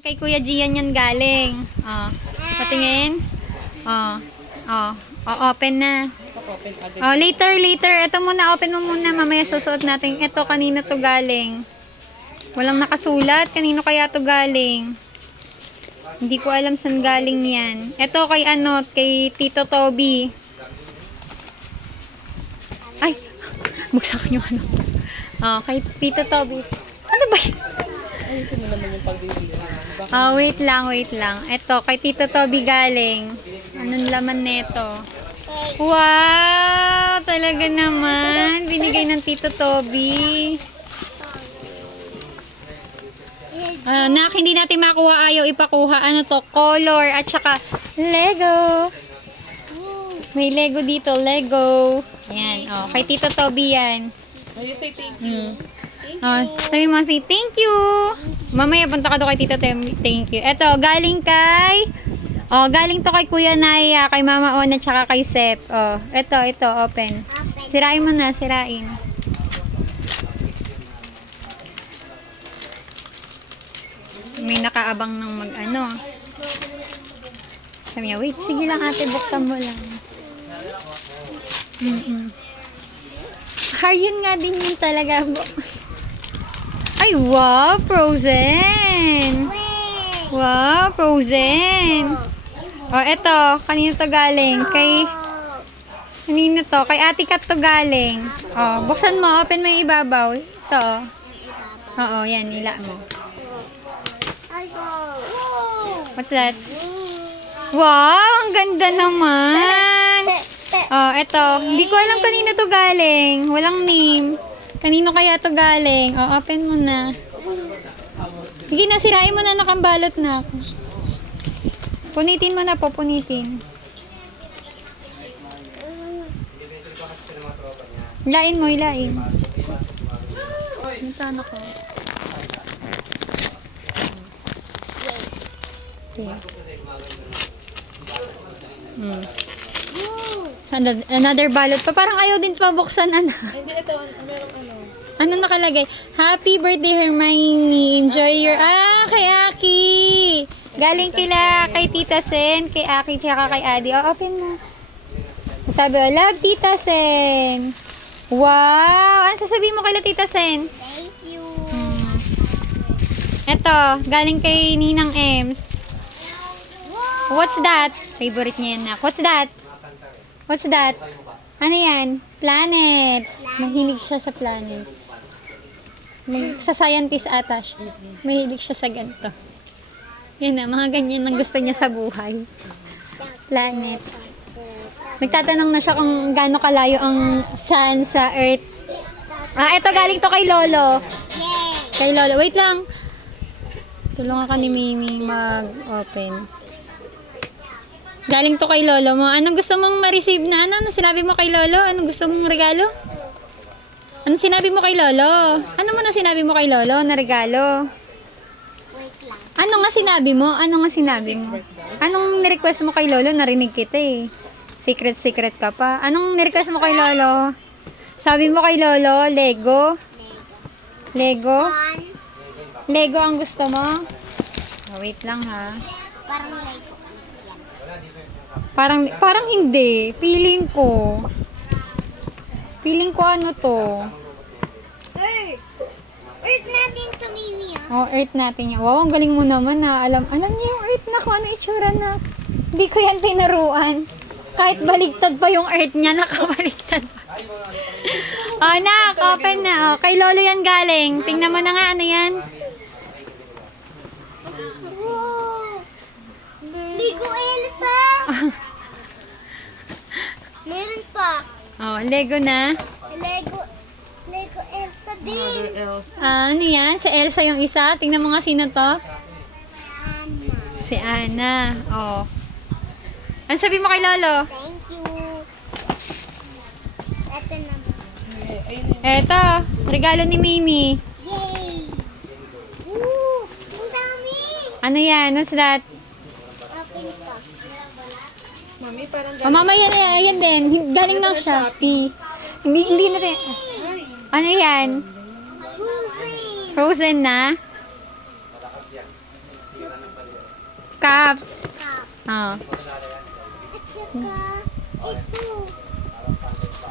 Kay Kuya Gian yan galing. Oh, patingin. Oh, oh, oh, open na. Oh, later. Ito muna, open mo muna. Mamaya susuot natin. Ito, kanino to galing? Walang nakasulat. Kanino kaya to galing? Hindi ko alam saan galing yan. Ito kay kay Tito Toby. Ay, buksan yung Oh, kay Tito Toby. Ano ba yun? Ayusin mo naman yung pagbibigay. Oh, wait lang. Ito, kay Tito Toby galing. Anong laman neto? Wow! Talaga naman. Binigay ng Tito Toby. Nak, hindi natin makuha. Ayaw ipakuha. Ano to? Color at saka Lego. May Lego dito. Lego. Ayan. Oh, kay Tito Toby yan. You say thank you. Oh, sabi mo si thank you. Mamaya punta ka doon kay Tito Toby. Thank you. Eto, galing to kay Kuya Naya, kay Mama On at saka kay Sep. Oh, ito, open. Sirain mo na, sirain. May nakaabang ng Sabi niya, wait, sige lang ate, buksan mo lang. Yun nga din yun talaga. Ay, wow, Frozen. Wow, Frozen. Oh, eto, kanino to galing? Kanino to? Kay Ate Kat to galing. Oh, buksan mo, open mo yung ibabaw. Ito. Oo, yan, nila mo. What's that? Wow, ang ganda naman. Oh, eto. Hindi ko alam kanino to galing. Walang name. Kanino kaya to galing? Oh, open mo na. Sige na, sirain mo na, nakambalot na ako. Punitin mo na po, punitin. Hilain mo, hilain. Puntaan ako. Okay. Another balot pa. Parang ayaw din pa buksan, Hindi, ito. Meron Ano nakalagay? Happy birthday, Hermione. Enjoy your... kay Aki. Galing kay Tita Sen, kay Aki, tsaka kay Adi. Oh, open mo. Sabi, love Tita Sen. Wow! Ano sasabihin mo kay Tita Sen? Thank you. Eto, galing kay Ninang Ems. What's that? Favorite niya yan, Nak. What's that? Ano yan? Planets. Mahilig siya sa planets. Sa scientist ata siya. Mahilig siya sa ganito. Yan na, mga ganyan ang gusto niya sa buhay. Planets. Nagtatanong na siya kung gaano kalayo ang sun sa Earth. Eto galing to kay Lolo. Kay Lolo. Wait lang. Tulungan ka ni Mimi mag-open. Galing to kay Lolo mo. Anong gusto mong ma-receive na? Ano sinabi mo kay Lolo? Anong gusto mong regalo? Anong sinabi mo kay Lolo? Ano mo na sinabi mo kay Lolo na regalo? Ano nga sinabi mo? Anong nirequest mo kay Lolo? Narinig kita eh. Secret ka pa. Anong nirequest mo kay Lolo? Sabi mo kay Lolo, Lego? Lego ang gusto mo? Wait lang ha. Parang hindi. Feeling ko ano to? Earth natin to, Mimi. Oh, Earth natin yan. Wow, ang galing mo naman na. Alam niyo yung Earth na kung ano itsura na. Hindi ko yan tinaruan. Kahit baligtad pa yung Earth niya, nakabaligtad pa. Oh, Nak, open na. Oh, kay Lolo yan galing. Tingnan mo na nga, ano yan? Wow! Lego Elsa! Meron pa. Oh, Lego na. Lego Elsa din. Ano yan? Si Elsa yung isa. Tingnan mo nga sino to. Anna. Si Anna. Oh. Ano sabi mo kay Lolo? Thank you. Ito naman. Eto, regalo ni Mimi. Yay! Woo! Ang dami! Ano yan? What's that? Open ka. Mami, parang Oh, mamaya na yan din. Galing ng Shopee. Hindi natin. Ano yan? Frozen! Frozen na? Cups. Cup. Oh. At saka, ito.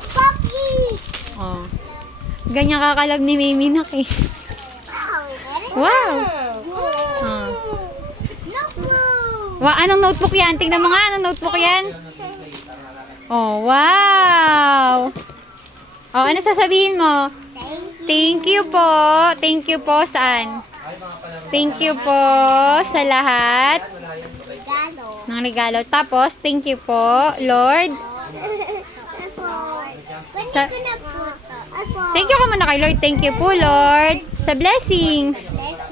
Poppy. Oh. Ganyan kakalab ni Mimi Nak eh. Wow. Wow! Wow. Oh. Notebook. Wow, anong notebook yan? Tingnan mo nga, anong notebook yan? Oh, wow! Oh, ano sasabihin mo? Thank you po. Thank you po saan? Thank you po sa lahat Regalo. ng regalo. Tapos, thank you po, Lord. Pwede Sa- ko na po ito. Apo. Thank you ka muna kay Lord. Thank you po, Lord, sa blessings. Blessing.